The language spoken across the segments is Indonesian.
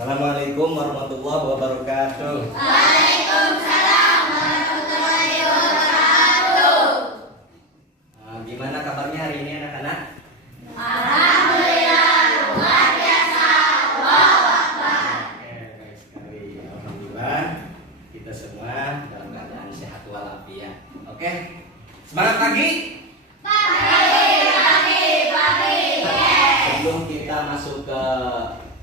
Assalamualaikum warahmatullahi wabarakatuh. Waalaikumsalam warahmatullahi wabarakatuh. Gimana kabarnya hari ini anak-anak? Alhamdulillah luar biasa. Allahu Akbar. Oke, baik sekali. Alhamdulillah kita semua dalam keadaan sehat walafiat. Oke, semangat pagi. Pagi. Sebelum kita masuk ke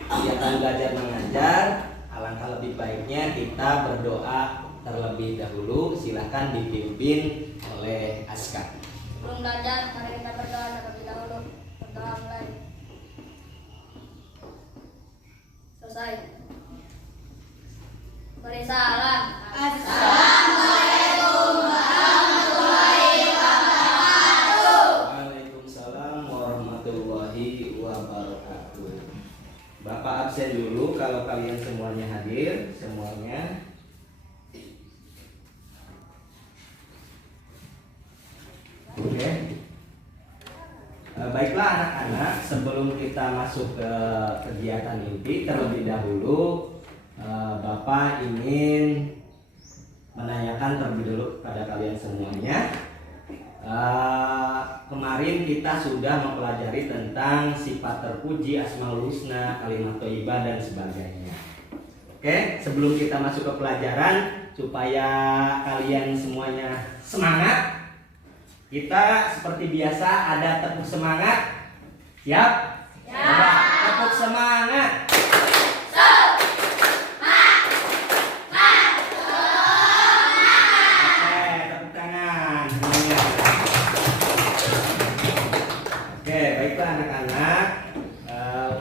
kegiatan belajar mengajar, alangkah lebih baiknya kita berdoa terlebih dahulu. Silahkan dipimpin oleh Aska. Sebelum belajar, mari kita berdoa terlebih dahulu. Berdoa mulai. Selesai. Beri salam. Assalamualaikum warahmatullahi wabarakatuh. Waalaikumsalam warahmatullahi wabarakatuh. Bapak absen dulu kalau kalian semuanya hadir, semuanya. Oke. Baiklah anak-anak, sebelum kita masuk ke kegiatan inti, terlebih dahulu Bapak ingin menanyakan terlebih dahulu kepada kalian semuanya. Kemarin kita sudah mempelajari tentang sifat terpuji, asmaul husna, kalimat thayyibah dan sebagainya. Oke, sebelum kita masuk ke pelajaran, supaya kalian semuanya semangat, kita seperti biasa ada tepuk semangat. Siap? Coba tepuk semangat. Oke, tepuk tangan semuanya. Oke, baiklah anak-anak.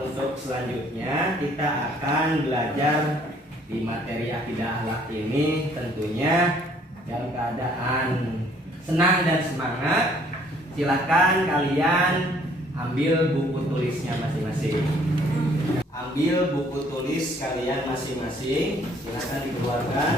Untuk selanjutnya kita akan belajar di materi akidah akhlak ini tentunya dalam keadaan senang dan semangat. Silahkan kalian ambil buku tulisnya masing-masing. Ambil buku tulis kalian masing-masing. Silahkan dikeluarkan.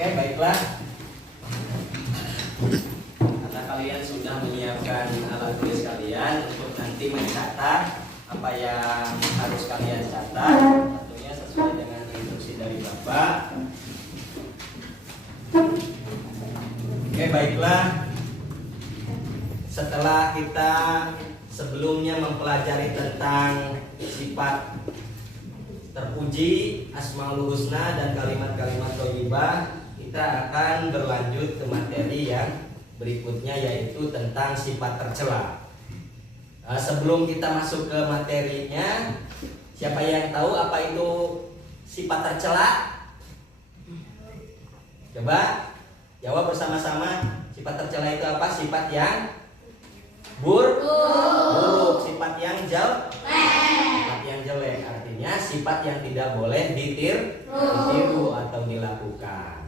Oke, baiklah. Karena kalian sudah menyiapkan alat tulis kalian untuk nanti mencatat apa yang harus kalian catat, tentunya sesuai dengan instruksi dari Bapak. Oke, baiklah. Setelah kita sebelumnya mempelajari tentang sifat terpuji, asmaul husna dan kalimat-kalimat thayyibah, kita akan berlanjut ke materi yang berikutnya, yaitu tentang sifat tercela. Sebelum kita masuk ke materinya, siapa yang tahu apa itu sifat tercela? Coba jawab bersama-sama. Sifat tercela itu apa? Sifat yang buruk, sifat yang sifat yang jelek, artinya sifat yang tidak boleh ditiru atau dilakukan.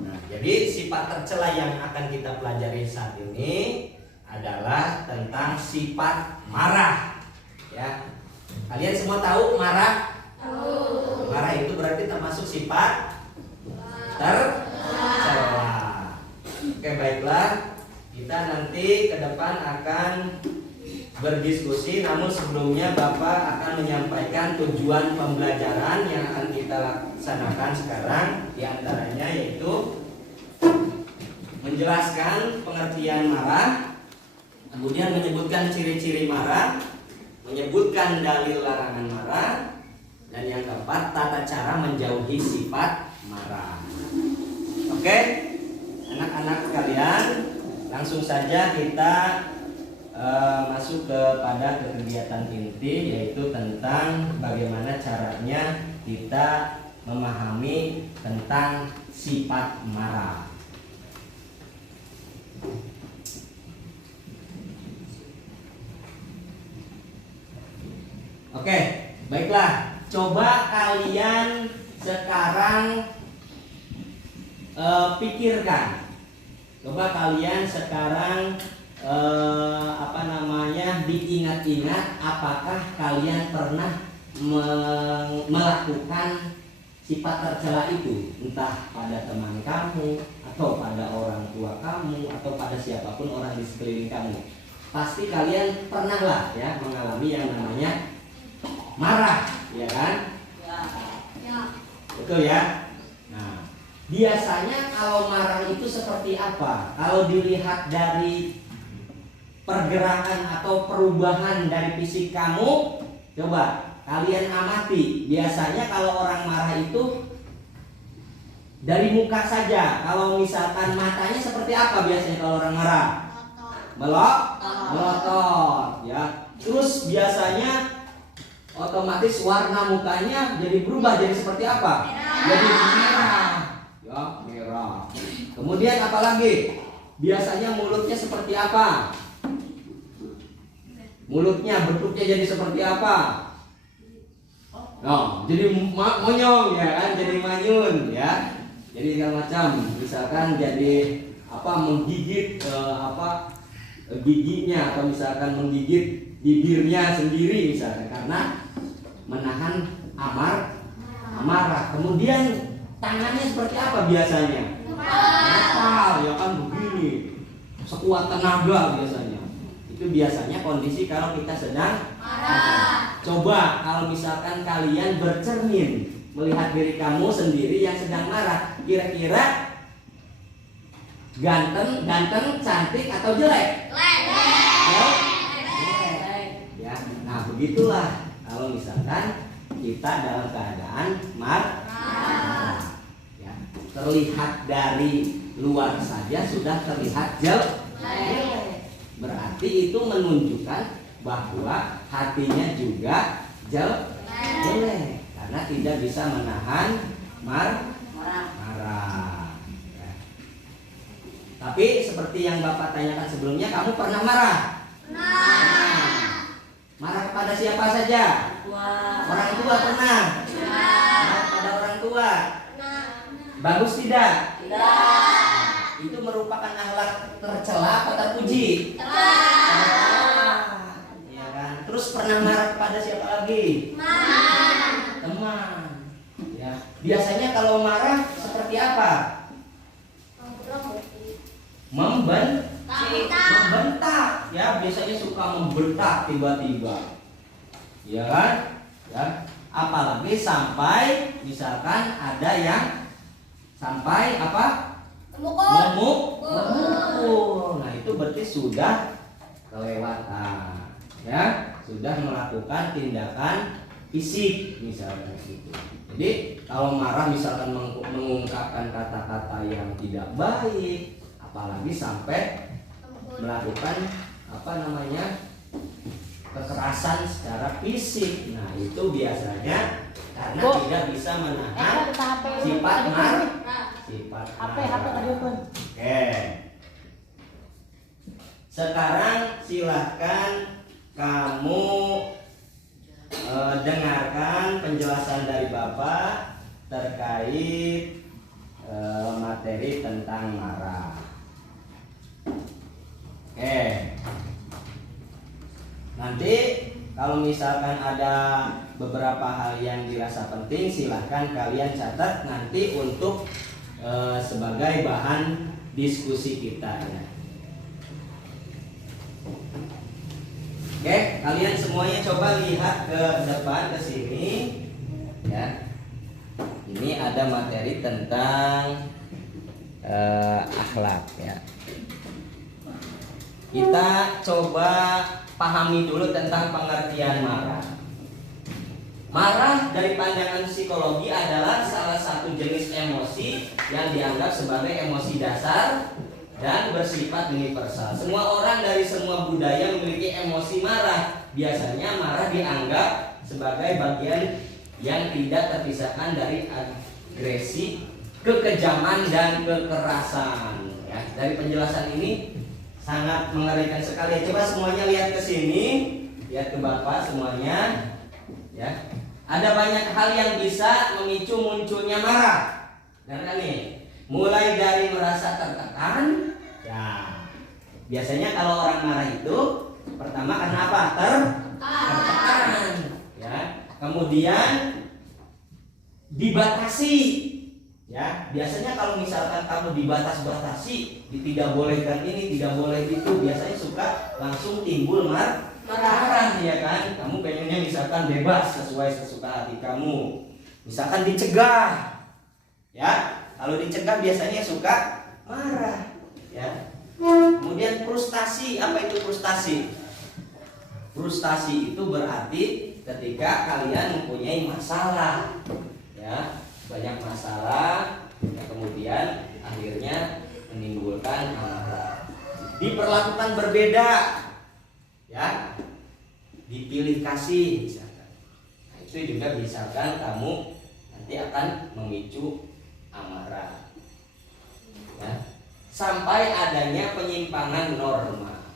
Nah, jadi sifat tercela yang akan kita pelajari saat ini adalah tentang sifat marah. Ya, kalian semua tahu marah? Marah itu berarti termasuk sifat tercela. Oke, baiklah. Kita nanti ke depan akan berdiskusi, namun sebelumnya Bapak akan menyampaikan tujuan pembelajaran yang akan kita laksanakan sekarang. Di antaranya yaitu menjelaskan pengertian marah, kemudian menyebutkan ciri-ciri marah, menyebutkan dalil larangan marah, dan yang keempat tata cara menjauhi sifat marah. Oke, anak-anak sekalian, langsung saja kita masuk kepada kegiatan inti, yaitu tentang bagaimana caranya kita memahami tentang sifat marah. Oke, baiklah. Coba kalian sekarang pikirkan. Coba kalian sekarang diingat-ingat apakah kalian pernah melakukan sifat tercela itu, entah pada teman kamu atau pada orang tua kamu atau pada siapapun orang di sekeliling kamu. Pasti kalian pernah lah ya mengalami yang namanya marah, ya kan? Ya. Betul ya? Nah, biasanya kalau marah itu seperti apa? Kalau dilihat dari pergerakan atau perubahan dari fisik kamu, coba kalian amati. Biasanya kalau orang marah itu dari muka saja. Kalau misalkan matanya seperti apa biasanya kalau orang marah? Melotot, ya. Terus biasanya otomatis warna mukanya jadi berubah, jadi seperti apa? Jadi merah. Ya, merah. Kemudian apa lagi? Biasanya mulutnya seperti apa? Mulutnya bentuknya jadi seperti apa? Oh, jadi monyong ya kan, jadi manyun ya. Jadi segala macam, misalkan jadi menggigit giginya atau misalkan menggigit bibirnya sendiri misalkan karena menahan amarah. Kemudian tangannya seperti apa biasanya? Nepal, ya kan begini. Sekuat tenaga biasanya. Itu biasanya kondisi kalau kita sedang marah. Coba kalau misalkan kalian bercermin melihat diri kamu sendiri yang sedang marah, kira-kira ganteng, cantik atau jelek? Ya, nah begitulah kalau misalkan kita dalam keadaan marah. Ya, terlihat dari luar saja sudah terlihat jelek. Berarti itu menunjukkan bahwa hatinya juga jelek karena tidak bisa menahan marah. Ya. Tapi seperti yang Bapak tanyakan sebelumnya, kamu pernah marah? Marah kepada siapa saja? Orang tua pernah? Marah kepada orang tua? Bagus tidak? Itu merupakan akhlak tercela atau terpuji? Ya kan? Terus pernah marah kepada siapa lagi? Teman. Ya. Biasanya kalau marah seperti apa? Membentak. Ya, biasanya suka membentak tiba-tiba. Ya kan? Ya. Apalagi sampai misalkan ada yang sampai apa? Memukul. Nah, itu berarti sudah kelewatan. Ya, sudah melakukan tindakan fisik misalnya gitu. Jadi kalau marah misalkan mengungkapkan kata-kata yang tidak baik, apalagi sampai melakukan kekerasan secara fisik. Nah, itu biasanya karena tidak bisa menahan sifat marah. Oke. Sekarang silahkan kamu dengarkan penjelasan dari Bapak terkait materi tentang marah. Oke. Nanti kalau misalkan ada beberapa hal yang dirasa penting, silahkan kalian catat nanti untuk sebagai bahan diskusi kita ya. Oke, kalian semuanya coba lihat ke depan, ke sini ya. Ini ada materi tentang akhlak ya. Kita coba pahami dulu tentang pengertian marah. Marah dari pandangan psikologi adalah salah satu jenis emosi yang dianggap sebagai emosi dasar dan bersifat universal. Semua orang dari semua budaya memiliki emosi marah. Biasanya marah dianggap sebagai bagian yang tidak terpisahkan dari agresi, kekejaman, dan kekerasan. Ya, dari penjelasan ini sangat mengerikan sekali. Coba semuanya lihat ke sini, lihat ke Bapak semuanya. Ya, ada banyak hal yang bisa memicu munculnya marah. Karena nih, mulai dari merasa tertekan. Ya, biasanya kalau orang marah itu pertama karena apa? Tertekan. Ya, kemudian dibatasi. Ya, biasanya kalau misalkan kamu dibatasi, tidak bolehkan ini, tidak boleh itu, biasanya suka langsung timbul marah, ya kan? Kamu pengennya misalkan bebas sesuai sesuka hati kamu. Misalkan dicegah. Ya, kalau dicegah biasanya suka marah, ya. Kemudian frustasi, apa itu frustasi? Frustasi itu berarti ketika kalian mempunyai masalah, ya. Banyak masalah, ya, kemudian akhirnya menimbulkan amarah. Diperlakukan berbeda, ya, dipilih kasih misalkan. Nah, itu juga misalkan kamu nanti akan memicu amarah, ya. Sampai adanya penyimpangan norma.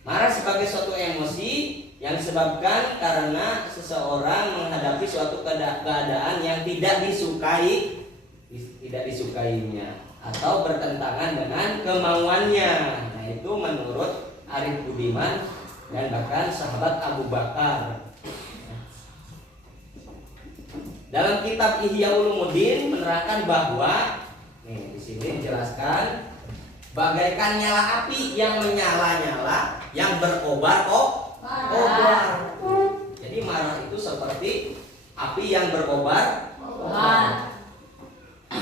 Marah sebagai suatu emosi yang disebabkan karena seseorang menghadapi suatu keadaan yang tidak disukainya atau bertentangan dengan kemauannya. Nah, itu menurut Arif Budiman dan bahkan sahabat Abu Bakar. Dalam kitab Ihya Ulumuddin menerangkan bahwa nih di sini dijelaskan bagaikan nyala api yang menyala-nyala yang berkobar-kobar. Jadi marah itu seperti api yang berkobar,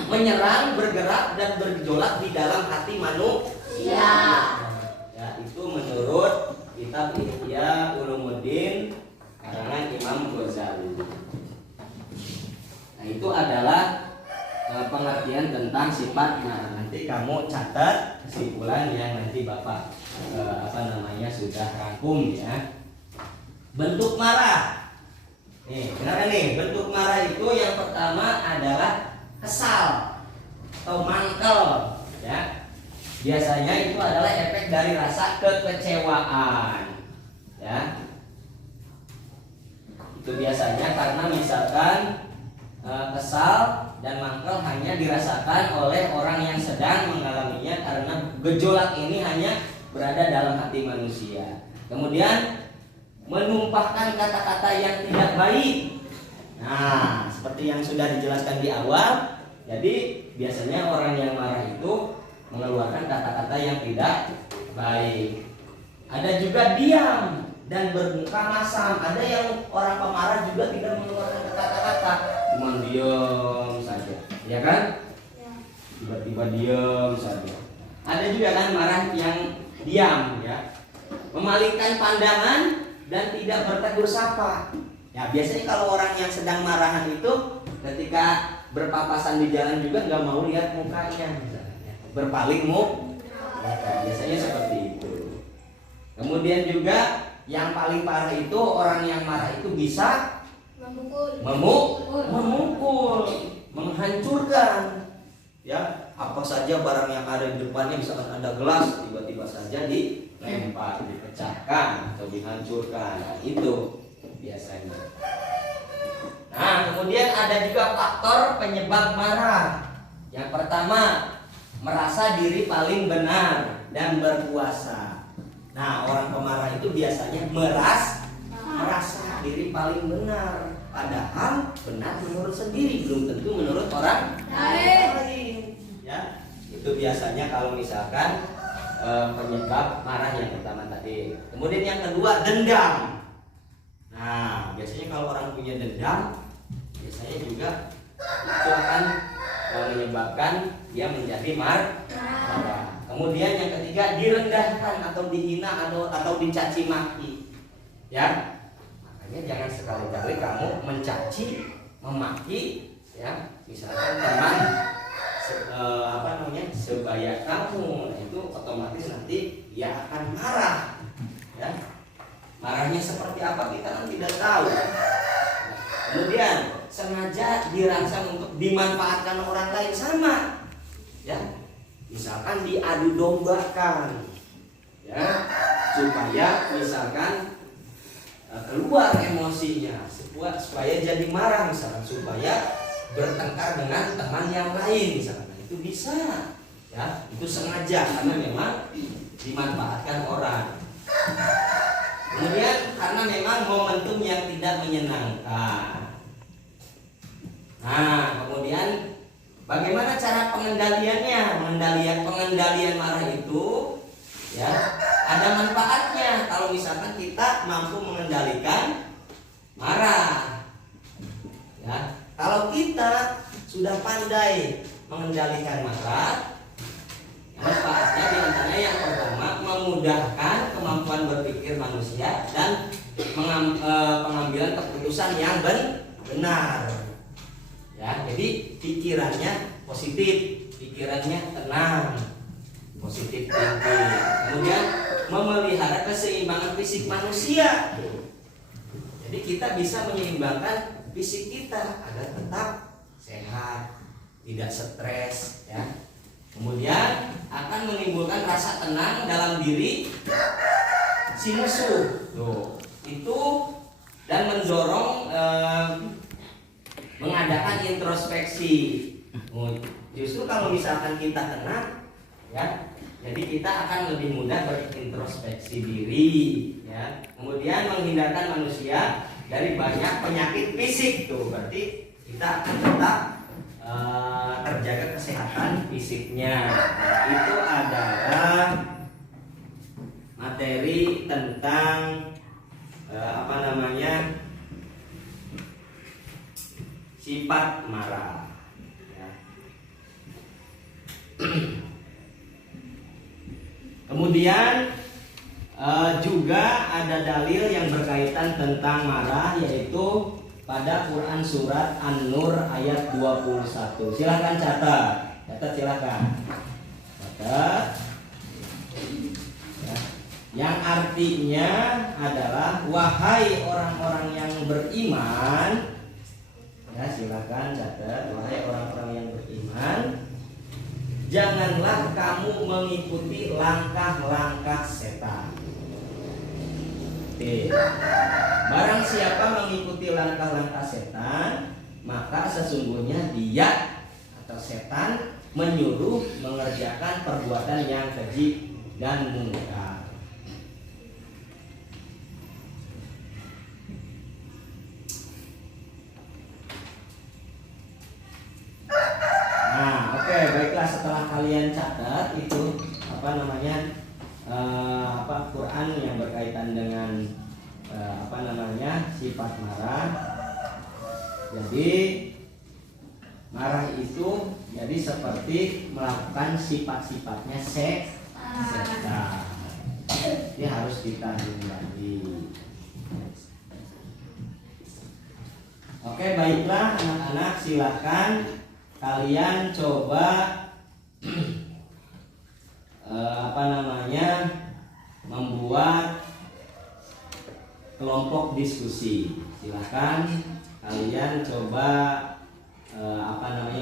menyerang, bergerak dan bergejolak di dalam hati manusia. Ya, itu menurut kitab Ihya Ulumuddin karangan Imam Ghazali. Nah, itu adalah pengertian tentang sifat marah. Nanti kamu catat kesimpulan yang nanti Bapak sudah rangkum, ya. Bentuk marah. Nih, benar nih, bentuk marah itu yang pertama adalah kesal atau mangkel, ya. Biasanya itu adalah efek dari rasa kekecewaan, ya. Itu biasanya karena misalkan kesal dan mangkel hanya dirasakan oleh orang yang sedang mengalaminya karena gejolak ini hanya berada dalam hati manusia. Kemudian menumpahkan kata-kata yang tidak baik. Nah, seperti yang sudah dijelaskan di awal, jadi biasanya orang yang marah itu mengeluarkan kata-kata yang tidak baik. Ada juga diam dan bermuka masam. Ada yang orang pemarah juga tidak mengeluarkan kata-kata, cuma diam saja, ya kan? Tiba-tiba diam saja. Ada juga kan marah yang diam, ya, memalingkan pandangan dan tidak bertegur sapa. Ya, biasanya kalau orang yang sedang marahan itu ketika berpapasan di jalan juga nggak mau lihat mukanya, misalnya. Berpaling biasanya seperti itu. Kemudian juga yang paling parah itu orang yang marah itu bisa memukul, menghancurkan. Ya, apa saja barang yang ada di depannya, misalkan ada gelas, tiba-tiba saja dilempar, dipecahkan atau dihancurkan. Nah, itu biasanya. Nah, kemudian ada juga faktor penyebab marah. Yang pertama, merasa diri paling benar dan berkuasa. Nah, orang pemarah itu biasanya merasa diri paling benar, padahal benar menurut sendiri, belum tentu menurut orang lain. Ya, itu biasanya kalau misalkan penyebab marah yang pertama tadi. Kemudian yang kedua, dendam. Nah, biasanya kalau orang punya dendam, biasanya juga itu akan menyebabkan dia menjadi marah. Kemudian yang ketiga, direndahkan atau dihina atau dicaci maki. Ya, makanya jangan sekali-kali kamu mencaci, memaki, ya, misalkan teman sebaya kamu, itu otomatis nanti dia akan marah, ya. Marahnya seperti apa kita kan tidak tahu. Kemudian sengaja dirangsang untuk dimanfaatkan orang lain, sama, ya, misalkan diadu dombakan, ya, supaya misalkan keluar emosinya, supaya jadi marah misalkan, supaya bertengkar dengan teman yang lain misalkan, itu bisa ya, itu sengaja karena memang dimanfaatkan orang. Kemudian karena memang momentum yang tidak menyenangkan. Nah, kemudian bagaimana cara pengendaliannya? Pengendalian marah itu ya ada manfaatnya kalau misalkan kita mampu mengendalikan marah. Ya, kalau kita sudah pandai mengendalikan marah, manfaatnya diantaranya yang pertama memudahkan kemampuan berpikir manusia dan pengambilan keputusan yang benar. Ya, jadi pikirannya positif, pikirannya tenang, positif thinking. Kemudian memelihara keseimbangan fisik manusia. Jadi kita bisa menyeimbangkan fisik kita agar tetap sehat, tidak stres, ya. Kemudian akan menimbulkan rasa tenang dalam diri si musuh. Tuh, itu dan mendorong mengadakan introspeksi. Justru kalau misalkan kita tenang, ya, jadi kita akan lebih mudah berintrospeksi diri, ya. Kemudian menghindarkan manusia dari banyak penyakit fisik. Tuh, berarti kita akan tetap terjaga kesehatan fisiknya. Itu adalah materi tentang sifat marah. Ya. Kemudian juga ada dalil yang berkaitan tentang marah, yaitu pada Quran surat An-Nur ayat 21. Silakan catat silakan. Catat. Ya. Yang artinya adalah wahai orang-orang yang beriman. Ya, silakan catat, wahai orang-orang yang beriman, janganlah kamu mengikuti langkah-langkah setan. Oke. Barang siapa mengikuti langkah-langkah setan, maka sesungguhnya dia atau setan menyuruh mengerjakan perbuatan yang keji dan mungkar. Nah, oke, baiklah, setelah kalian catat itu Quran yang berkaitan dengan sifat marah. Jadi marah itu jadi seperti melakukan sifat-sifatnya setan. Ini harus kita hindari. Oke, baiklah anak-anak, silakan kalian coba membuat kelompok diskusi. Silakan kalian coba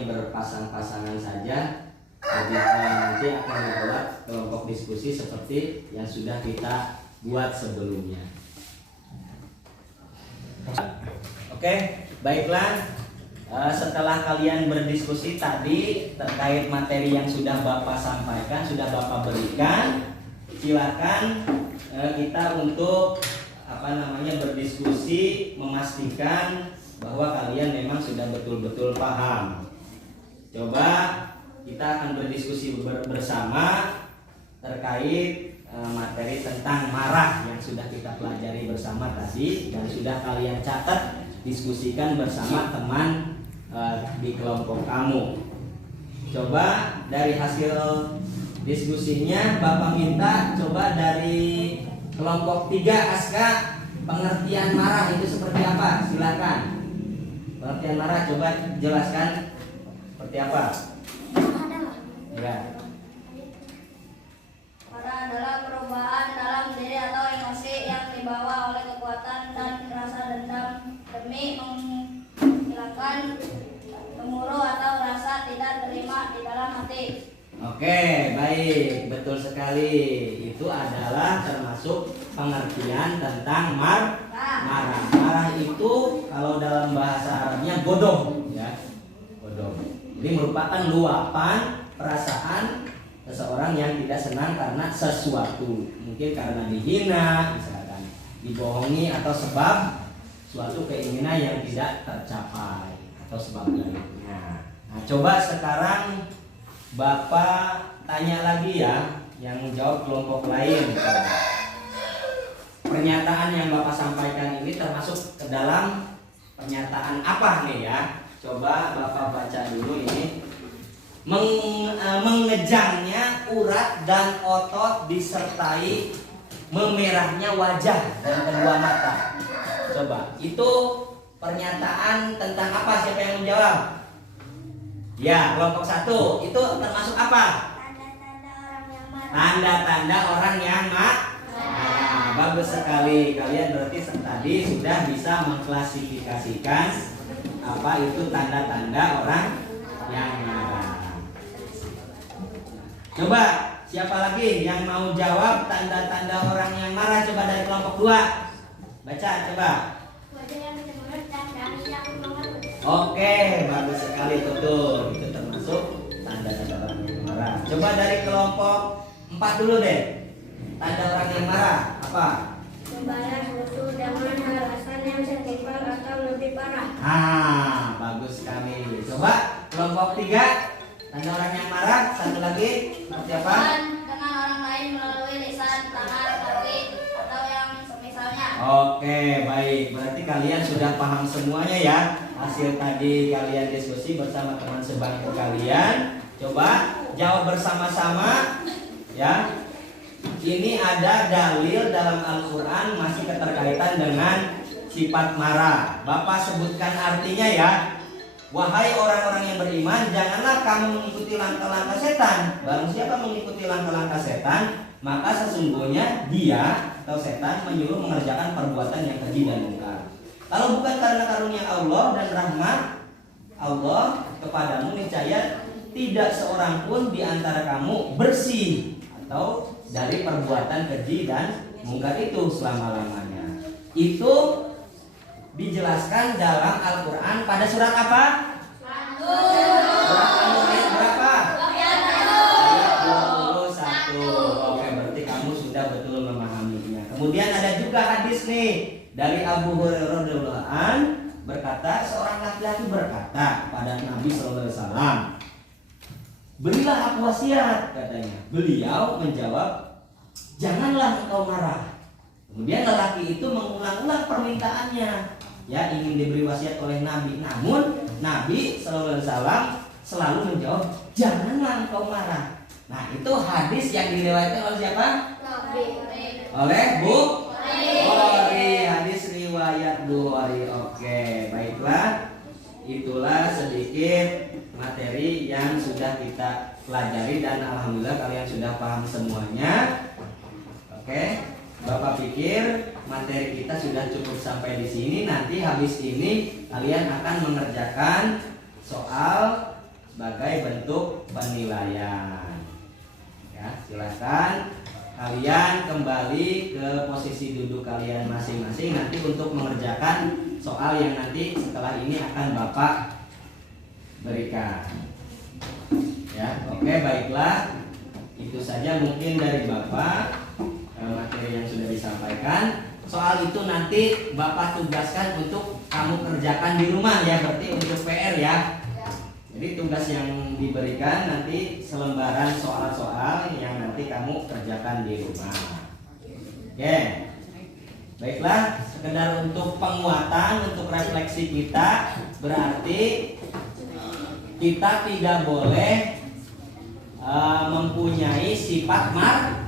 berpasang-pasangan saja. Jadi nanti akan membuat kelompok diskusi seperti yang sudah kita buat sebelumnya. Oke, baiklah. Setelah kalian berdiskusi tadi terkait materi yang sudah Bapak sampaikan, sudah Bapak berikan, silakan kita untuk berdiskusi, memastikan bahwa kalian memang sudah betul-betul paham. Coba kita akan berdiskusi bersama terkait materi tentang marah yang sudah kita pelajari bersama tadi dan sudah kalian catat, diskusikan bersama teman di kelompok kamu. Coba dari hasil diskusinya Bapak minta coba dari kelompok 3 Aska, pengertian marah itu seperti apa? Silakan. Pengertian marah coba jelaskan seperti apa? Ya. Marah adalah perubahan dalam diri atau emosi yang dibawa oleh kekuatan dan rasa dendam demi menghilangkan gemuruh atau rasa tidak terima di dalam hati. Oke, baik, betul sekali. Itu adalah termasuk pengertian tentang marah. Marah itu kalau dalam bahasa Arabnya godong, ya. Godong. Jadi merupakan luapan perasaan seseorang yang tidak senang karena sesuatu. Mungkin karena dihina, misalkan dibohongi, atau sebab suatu keinginan yang tidak tercapai atau sebab lainnya. Nah, coba sekarang Bapak tanya lagi ya, yang jawab kelompok lain. Pernyataan yang Bapak sampaikan ini termasuk ke dalam pernyataan apa nih ya? Coba Bapak baca dulu ini. Mengejangnya urat dan otot disertai memerahnya wajah dan kedua mata. Coba, itu pernyataan tentang apa? Siapa yang menjawab? Ya, kelompok 1. Itu termasuk apa? Tanda-tanda orang yang marah. Tanda-tanda orang yang marah. Nah, bagus sekali. Kalian berarti tadi sudah bisa mengklasifikasikan apa itu tanda-tanda orang yang marah. Coba, siapa lagi yang mau jawab tanda-tanda orang yang marah? Coba dari kelompok 2. Baca coba. Wajah yang cemberut dan dahi yang mengerut. Oke, bagus sekali, betul. Itu termasuk tanda-tanda orang yang marah. Coba dari kelompok 4 dulu deh. Tanda orang yang marah apa? Membalas musuh dengan alasan yang setimpal atau lebih parah. Ah, bagus sekali. Coba kelompok 3. Tanda orang yang marah. Satu lagi. Seperti apa? Dengan orang lain melalui lisan, tangan, kaki, atau yang semisalnya. Oke, baik. Berarti kalian sudah paham semuanya ya. Hasil tadi kalian diskusi bersama teman sebangku kalian. Coba jawab bersama-sama ya. Ini ada dalil dalam Al-Quran masih keterkaitan dengan sifat marah. Bapak sebutkan artinya ya. Wahai orang-orang yang beriman, janganlah kamu mengikuti langkah-langkah setan. Barang siapa mengikuti langkah-langkah setan, maka sesungguhnya dia atau setan menyuruh mengerjakan perbuatan yang keji dan mungkar. Kalau bukan karena karunia Allah dan rahmat Allah kepadamu, niscaya tidak seorang pun di antara kamu bersih atau dari perbuatan keji dan mungkar itu selama-lamanya. Itu dijelaskan dalam Al-Quran pada surat apa? Surat An-Nur ayat berapa? Ayat 21. Oke, berarti kamu sudah betul memahaminya. Kemudian ada juga hadis nih dari Abu Hurairah radhiyallahu anhu berkata, seorang laki-laki berkata kepada Nabi sallallahu alaihi wasallam, "Berilah aku wasiat," katanya. Beliau menjawab, "Janganlah engkau marah." Kemudian lelaki itu mengulang-ulang permintaannya, ya, ingin diberi wasiat oleh Nabi. Namun Nabi sallallahu alaihi wasallam selalu menjawab, "Janganlah engkau marah." Nah, itu hadis yang diriwayatkan oleh siapa? Oleh Bukhari. Hadis riwayat Bukhari. Oke, baiklah. Itulah sedikit materi yang sudah kita pelajari dan alhamdulillah kalian sudah paham semuanya. Oke. Bapak pikir materi kita sudah cukup sampai di sini. Nanti habis ini kalian akan mengerjakan soal sebagai bentuk penilaian. Ya, silakan kalian kembali ke posisi duduk kalian masing-masing nanti untuk mengerjakan soal yang nanti setelah ini akan Bapak berikan. Ya, oke, baiklah. Itu saja mungkin dari Bapak. Materi yang sudah disampaikan. Soal itu nanti Bapak tugaskan untuk kamu kerjakan di rumah ya, berarti untuk PR ya. Jadi tugas yang diberikan nanti selembaran soal-soal yang nanti kamu kerjakan di rumah. Oke. Baiklah, sekedar untuk penguatan, untuk refleksi kita, berarti kita tidak boleh mempunyai sifat marah.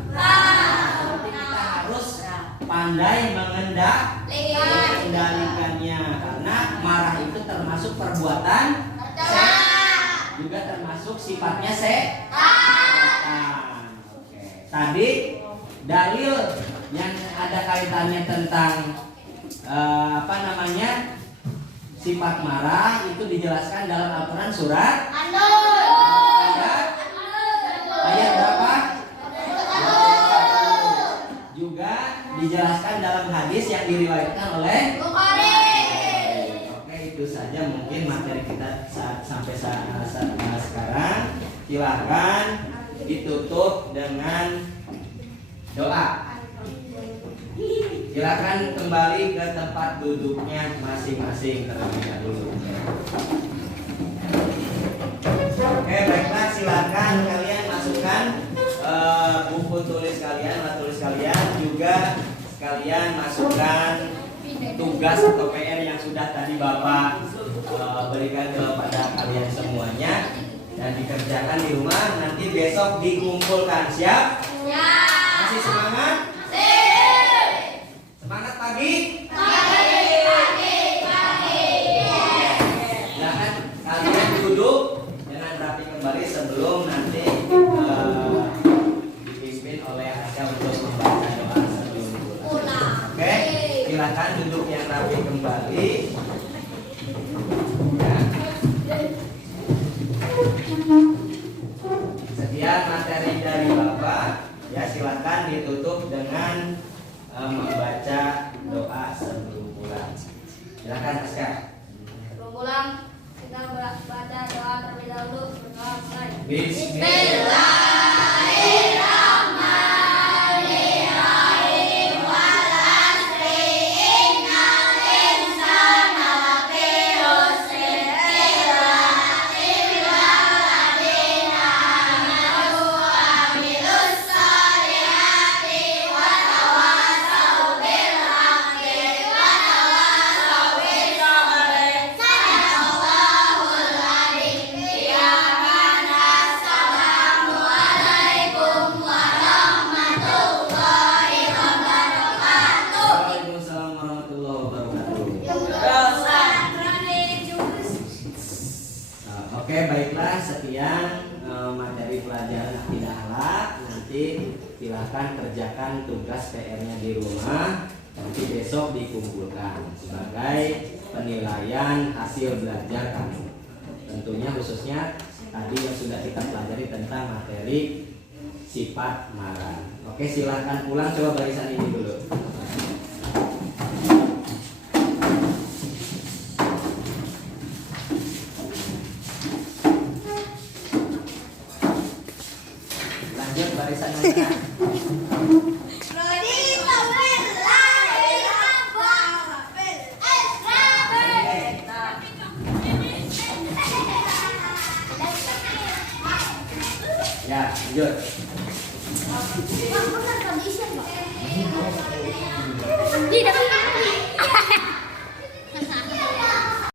Pandai mengendalikannya, karena marah itu termasuk perbuatan setan, juga termasuk sifatnya setan. Oke. Tadi dalil yang ada kaitannya tentang sifat marah itu dijelaskan dalam Al-Quran surat An-Nur ayat berapa? dijelaskan dalam hadis yang diriwayatkan oleh Bukhari. Oke, itu saja mungkin materi kita sampai saat sekarang. Silakan ditutup dengan doa. Silakan kembali ke tempat duduknya masing-masing terlebih dahulu. Oke, baiklah, silakan kalian masukkan buku tulis kalian, alat tulis kalian, juga sekalian masukkan tugas atau PR yang sudah tadi Bapak berikan kepada kalian semuanya dan dikerjakan di rumah. Nanti besok dikumpulkan. Siap? Ya. Masih semangat? Sip. Semangat pagi? Pagi. Silakan kalian duduk dengan rapi kembali sebelum nanti dipimpin oleh Asya untuk membaca doa sebelum pulang. Oke, silakan duduk yang rapi kembali. Ya. Sekian materi dari Bapak. Ya, silakan ditutup dengan membaca doa sebelum pulang. Silakan Asya. Sebelum pulang kita baca doa terlebih dahulu. Berdoa mulai. Bismillahirrahmanirrahim. Wal asri innal insana lafi khusr illa alladziina aamanu wa 'amilus shalihati wa tawassaw bil haqqi wa tawassaw bis sabri. Sadaqallahul adzim. Ya manas. Assalamu alaikum warahmatullahi wabarakatuh. Waalaikumsalam warahmatullahi wabarakatuh. Oke, baiklah, sekian materi pelajaran akidah akhlak. Nanti silakan kerjakan tugas PR-nya di rumah. Nanti besok dikumpulkan sebagai penilaian hasil belajar kamu. Tentunya khususnya tadi yang sudah kita pelajari tentang materi sifat marah. Oke, silakan pulang, coba barisan ini dulu. Lanjut barisan yang tengah. Ya, lanjut. Tidak